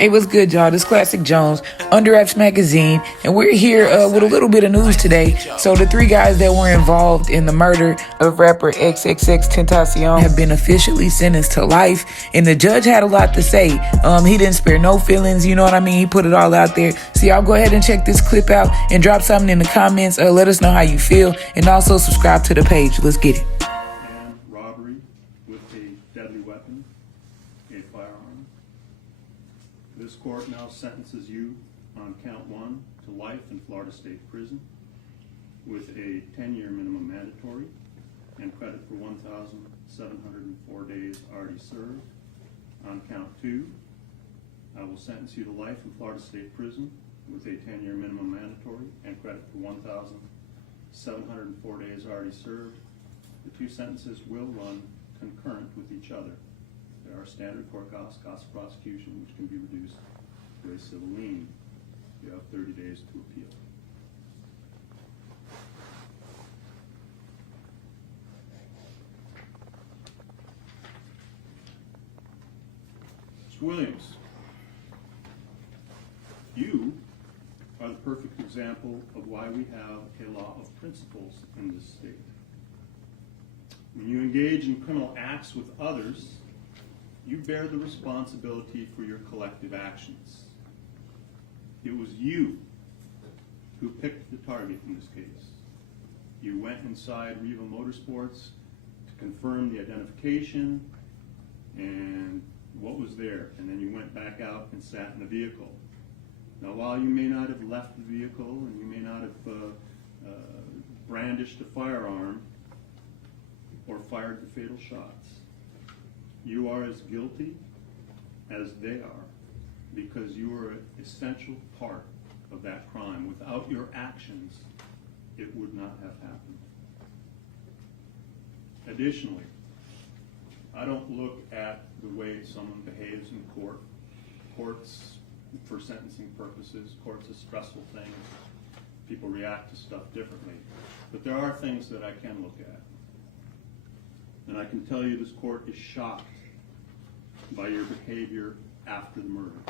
Hey, what's good, y'all? This is Classic Jones, Under Wraps Magazine, and we're here with a little bit of news today. So the three guys that were involved in the murder of rapper XXXTentacion have been officially sentenced to life, and the judge had a lot to say. He didn't spare no feelings, you know what I mean? He put it all out there. So y'all go ahead and check this clip out and drop something in the comments. Let us know how you feel, and also subscribe to the page. Let's get it. And robbery with a deadly weapon, a firearm. This court now sentences you on count 1 to life in Florida State Prison with a 10-year minimum mandatory and credit for 1,704 days already served. On count 2, I will sentence you to life in Florida State Prison with a 10-year minimum mandatory and credit for 1,704 days already served. The two sentences will run concurrent with each other. There are standard court costs of prosecution, which can be reduced to a civil lien. You have 30 days to appeal. Mr. Williams, you are the perfect example of why we have a law of principles in this state. When you engage in criminal acts with others, you bear the responsibility for your collective actions. It was you who picked the target in this case. You went inside Riva Motorsports to confirm the identification and what was there, and then you went back out and sat in the vehicle. Now, while you may not have left the vehicle and you may not have brandished a firearm or fired the fatal shots, you are as guilty as they are, because you are an essential part of that crime. Without your actions, it would not have happened. Additionally, I don't look at the way someone behaves in court. Courts, for sentencing purposes, court's a stressful thing. People react to stuff differently. But there are things that I can look at. And I can tell you this court is shocked by your behavior after the murder.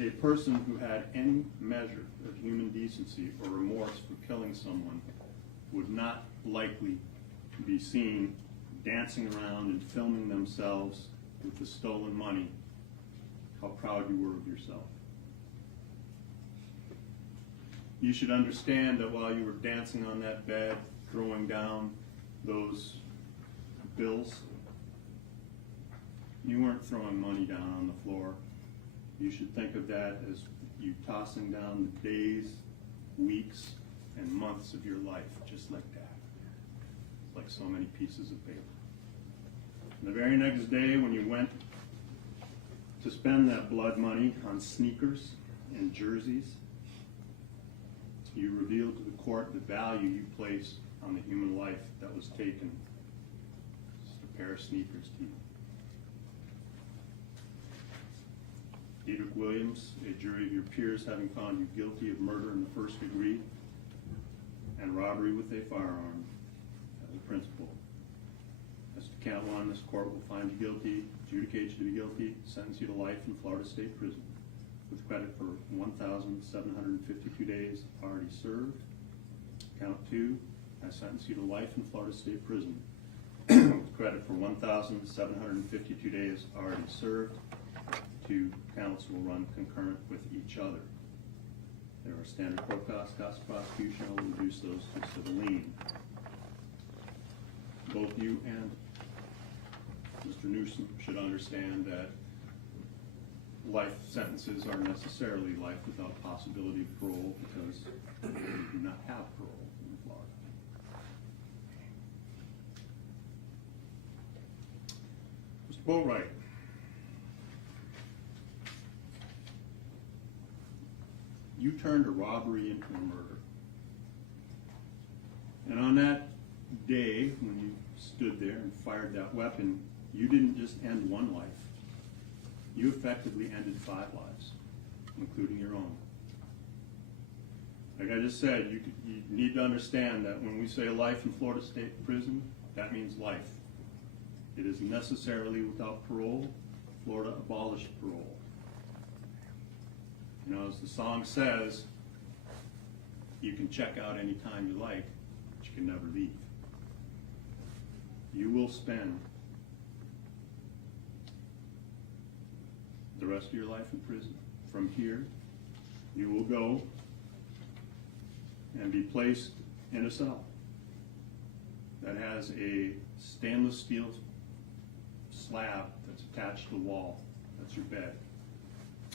A person who had any measure of human decency or remorse for killing someone would not likely be seen dancing around and filming themselves with the stolen money. How proud you were of yourself. You should understand that while you were dancing on that bed, throwing down those bills, you weren't throwing money down on the floor. You should think of that as you tossing down the days, weeks, and months of your life, just like that. Like so many pieces of paper. And the very next day, when you went to spend that blood money on sneakers and jerseys, you revealed to the court the value you placed on the human life that was taken. Just a pair of sneakers to you. Dedrick Williams, a jury of your peers having found you guilty of murder in the first degree and robbery with a firearm as a principal. As to count 1, this court will find you guilty, adjudicate you to be guilty, sentence you to life in Florida State Prison with credit for 1,752 days already served. Count 2, I sentence you to life in Florida State Prison with credit for 1,752 days already served. Two counts will run concurrent with each other. There are standard court costs of prosecution. I will reduce those to civil lien. Both you and Mr. Newsome should understand that life sentences are necessarily life without possibility of parole, because we do not have parole in Florida. Mr. Boatwright, you turned a robbery into a murder. And on that day, when you stood there and fired that weapon, you didn't just end one life. You effectively ended 5 lives, including your own. Like I just said, you need to understand that when we say life in Florida State Prison, that means life. It is necessarily without parole, abolished parole. You know, as the song says, you can check out anytime you like, but you can never leave. You will spend the rest of your life in prison. From here, you will go and be placed in a cell that has a stainless steel slab that's attached to the wall. That's your bed.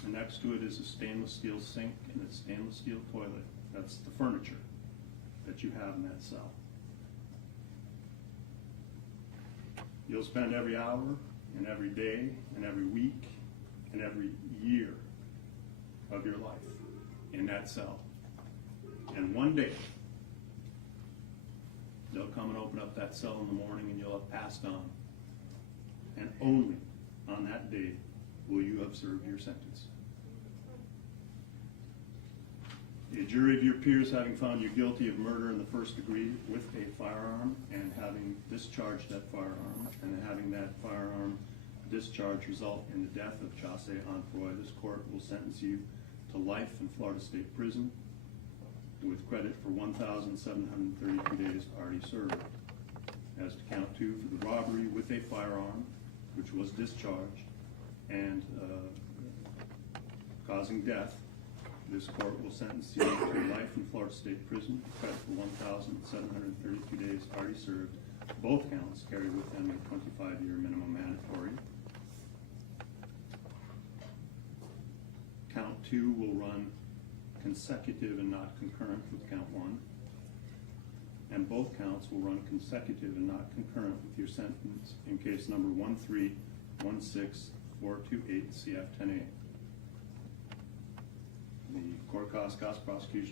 And next to it is a stainless steel sink and a stainless steel toilet. That's the furniture that you have in that cell. You'll spend every hour and every day and every week and every year of your life in that cell. And one day, they'll come and open up that cell in the morning and you'll have passed on. And only on that day will you have served your sentence. A jury of your peers having found you guilty of murder in the first degree with a firearm and having discharged that firearm and having that firearm discharge result in the death of Chasse Onfroy, this court will sentence you to life in Florida State Prison with credit for 1,732 days already served. As to count 2 for the robbery with a firearm, which was discharged and causing death, this court will sentence you to life in Florida State Prison with credit for 1,732 days already served. Both counts carry with them a 25-year minimum mandatory. Count 2 will run consecutive and not concurrent with count 1. And both counts will run consecutive and not concurrent with your sentence in case number 1316428 CF 10A. The court cost prosecution